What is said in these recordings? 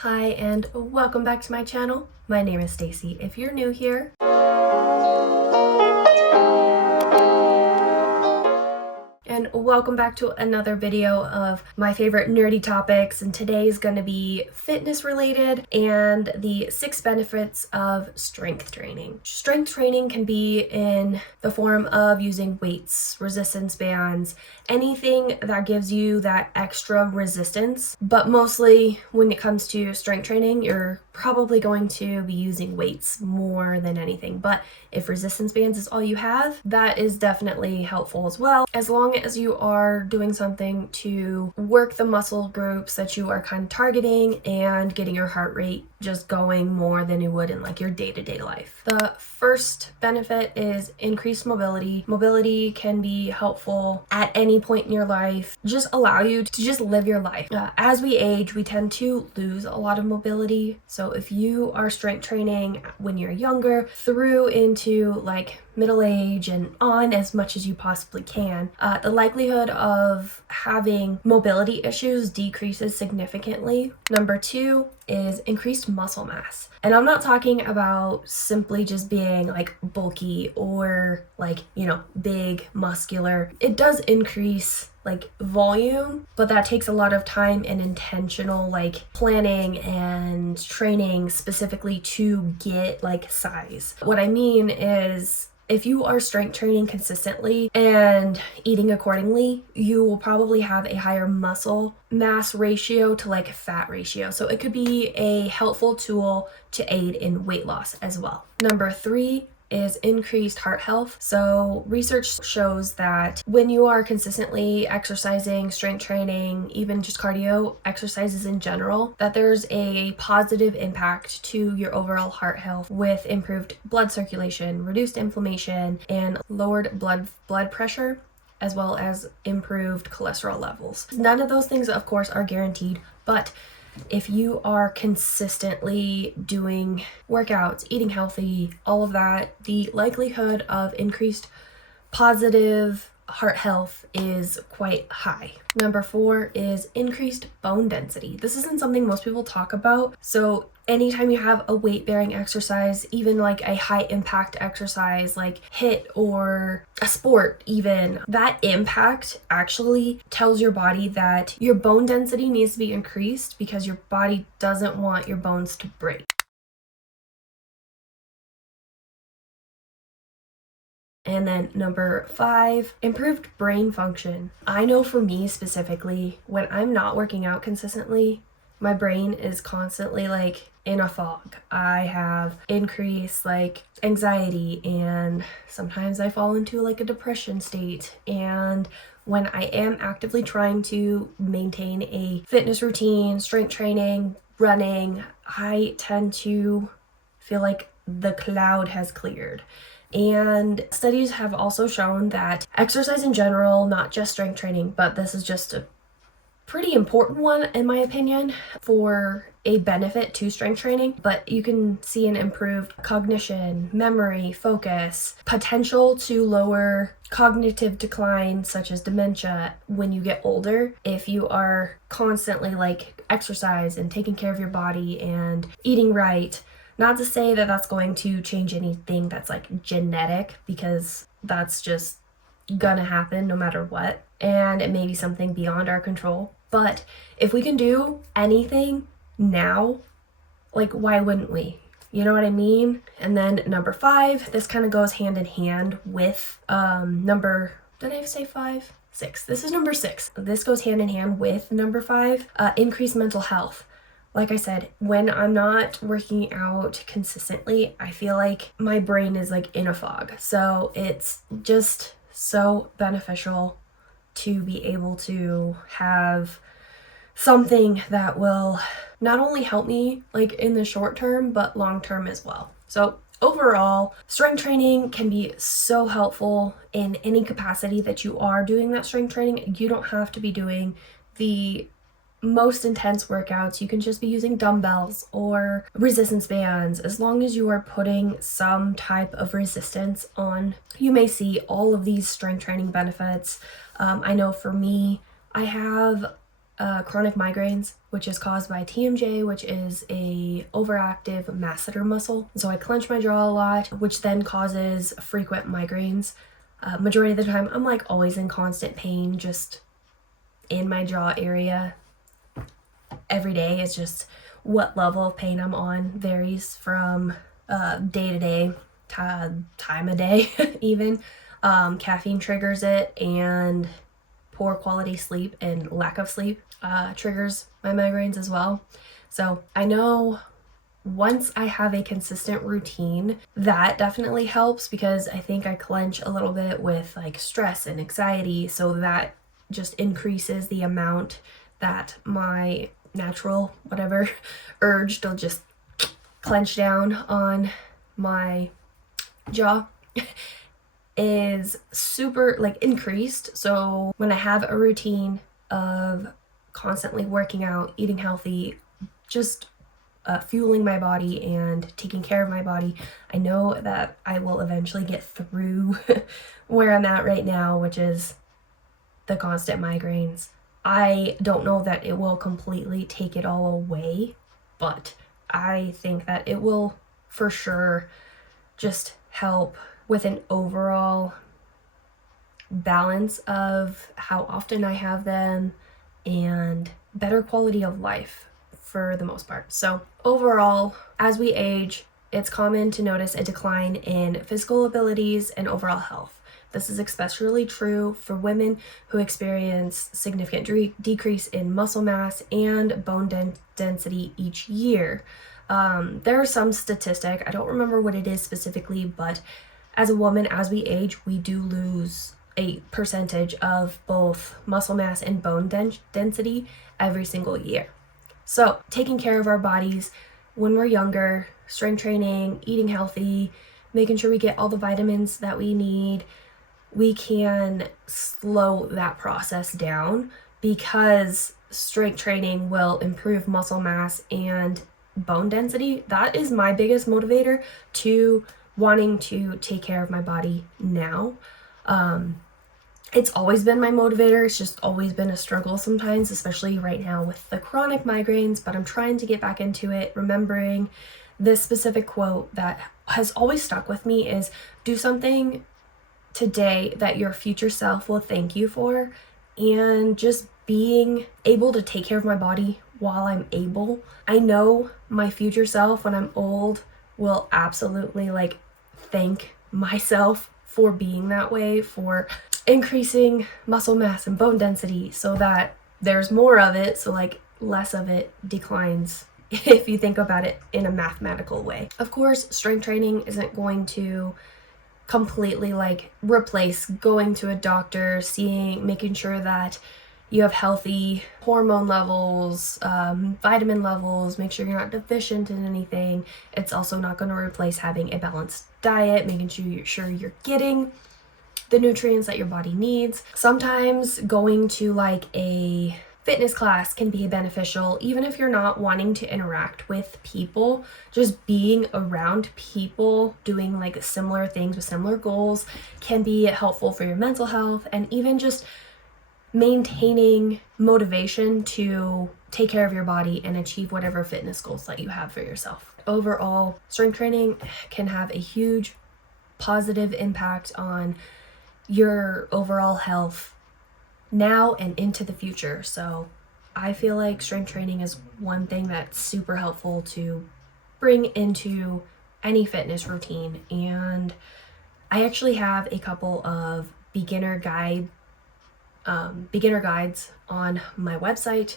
Hi and welcome back to my channel. My name is Stacy. If you're new here, and welcome back to another video of my favorite nerdy topics, and today is going to be fitness related and the 6 benefits of strength training. Strength training can be in the form of using weights, resistance bands, anything that gives you that extra resistance, but mostly when it comes to strength training, you're probably going to be using weights more than anything. But if resistance bands is all you have, that is definitely helpful as well, as long as you are doing something to work the muscle groups that you are kind of targeting and getting your heart rate just going more than you would in like your day-to-day life. The first benefit is increased mobility. Mobility can be helpful at any point in your life, just allow you to just live your life. As we age, we tend to lose a lot of mobility. So if you are strength training when you're younger through into like middle age and on as much as you possibly can, the likelihood of having mobility issues decreases significantly. Number 2 is increased muscle mass. And I'm not talking about simply just being like bulky or like, big, muscular. It does increase like volume, but that takes a lot of time and intentional like planning and training specifically to get like size. What I mean is, if you are strength training consistently and eating accordingly, you will probably have a higher muscle mass ratio to like fat ratio. So it could be a helpful tool to aid in weight loss as well. Number 3 is increased heart health. So research shows that when you are consistently exercising, strength training, even just cardio exercises in general, that there's a positive impact to your overall heart health with improved blood circulation, reduced inflammation, and lowered blood pressure, as well as improved cholesterol levels. None of those things, of course, are guaranteed, but if you are consistently doing workouts, eating healthy, all of that, the likelihood of increased positive heart health is quite high. Number 4 is increased bone density. This isn't something most people talk about. So anytime you have a weight-bearing exercise, even like a high-impact exercise like HIIT or a sport even, that impact actually tells your body that your bone density needs to be increased because your body doesn't want your bones to break. And then number 5, improved brain function. I know for me specifically, when I'm not working out consistently, my brain is constantly like in a fog. I have increased like anxiety, and sometimes I fall into like a depression state. And when I am actively trying to maintain a fitness routine, strength training, running, I tend to feel like the cloud has cleared. And studies have also shown that exercise in general, not just strength training, but this is just a pretty important one in my opinion for a benefit to strength training, but you can see an improved cognition, memory, focus, potential to lower cognitive decline such as dementia when you get older if you are constantly like exercise and taking care of your body and eating right. Not to say that that's going to change anything that's like genetic, because that's just gonna happen no matter what, and it may be something beyond our control. But if we can do anything now, like why wouldn't we? You know what I mean? And then number 5, this kind of goes hand in hand with did I say 5? 6. This is number 6. This goes hand in hand with number 5, increased mental health. Like I said, when I'm not working out consistently, I feel like my brain is like in a fog. So it's just so beneficial to be able to have something that will not only help me like in the short term, but long term as well. So overall, strength training can be so helpful in any capacity that you are doing that strength training. You don't have to be doing the most intense workouts. You can just be using dumbbells or resistance bands. As long as you are putting some type of resistance on, you may see all of these strength training benefits. I know for me, I have chronic migraines, which is caused by TMJ, which is a overactive masseter muscle. So I clench my jaw a lot, which then causes frequent migraines. Majority of the time, I'm like always in constant pain, just in my jaw area. Every day is just what level of pain I'm on varies from day to day, time of day even. Caffeine triggers it, and poor quality sleep and lack of sleep triggers my migraines as well. So I know once I have a consistent routine, that definitely helps, because I think I clench a little bit with like stress and anxiety, so that just increases the amount that my natural whatever urge to just clench down on my jaw is super like increased. So when I have a routine of constantly working out, eating healthy, just fueling my body and taking care of my body, I know that I will eventually get through where I'm at right now, which is the constant migraines. I don't know that it will completely take it all away, but I think that it will for sure just help with an overall balance of how often I have them and better quality of life for the most part. So overall, as we age, it's common to notice a decline in physical abilities and overall health. This is especially true for women who experience significant decrease in muscle mass and bone density each year. There are some statistic, I don't remember what it is specifically, but as a woman, as we age, we do lose a percentage of both muscle mass and bone density every single year. So taking care of our bodies when we're younger, strength training, eating healthy, making sure we get all the vitamins that we need, we can slow that process down, because strength training will improve muscle mass and bone density. That is my biggest motivator to wanting to take care of my body now. It's always been my motivator. It's just always been a struggle sometimes, especially right now with the chronic migraines, but I'm trying to get back into it. Remembering this specific quote that has always stuck with me is, do something today that your future self will thank you for. And just being able to take care of my body while I'm able. I know my future self when I'm old will absolutely like thank myself for being that way, for increasing muscle mass and bone density so that there's more of it, so like less of it declines if you think about it in a mathematical way. Of course, strength training isn't going to completely like replace going to a doctor, making sure that you have healthy hormone levels, vitamin levels, make sure you're not deficient in anything. It's also not going to replace having a balanced diet, making sure you're getting the nutrients that your body needs. Sometimes going to like a fitness class can be beneficial, even if you're not wanting to interact with people. Just being around people doing like similar things with similar goals can be helpful for your mental health, and even just maintaining motivation to take care of your body and achieve whatever fitness goals that you have for yourself. Overall, strength training can have a huge positive impact on your overall health now and into the future. So I feel like strength training is one thing that's super helpful to bring into any fitness routine. And I actually have a couple of beginner guides on my website.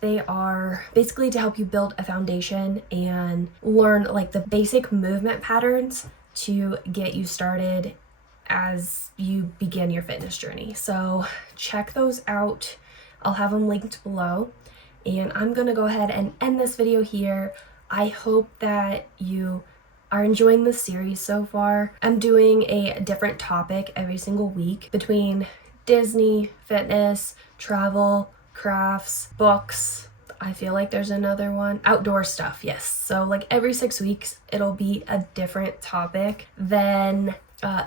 They are basically to help you build a foundation and learn like the basic movement patterns to get you started as you begin your fitness journey. So check those out. I'll have them linked below. And I'm gonna go ahead and end this video here. I hope that you are enjoying this series so far. I'm doing a different topic every single week between Disney, fitness, travel, crafts, books. I feel like there's another one. Outdoor stuff, yes. So like every 6 weeks, it'll be a different topic. Then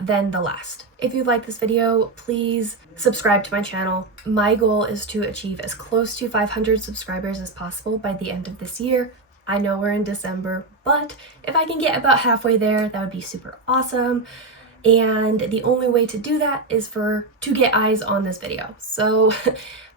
than the last. If you like this video, please subscribe to my channel. My goal is to achieve as close to 500 subscribers as possible by the end of this year. I know we're in December, but if I can get about halfway there, that would be super awesome. And the only way to do that is to get eyes on this video. So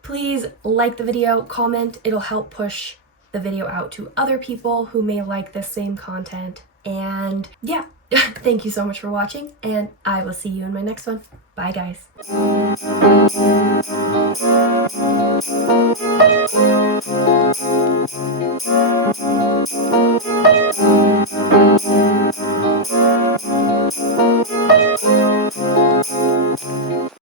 please like the video, comment, it'll help push the video out to other people who may like this same content. And yeah, thank you so much for watching, and I will see you in my next one. Bye guys.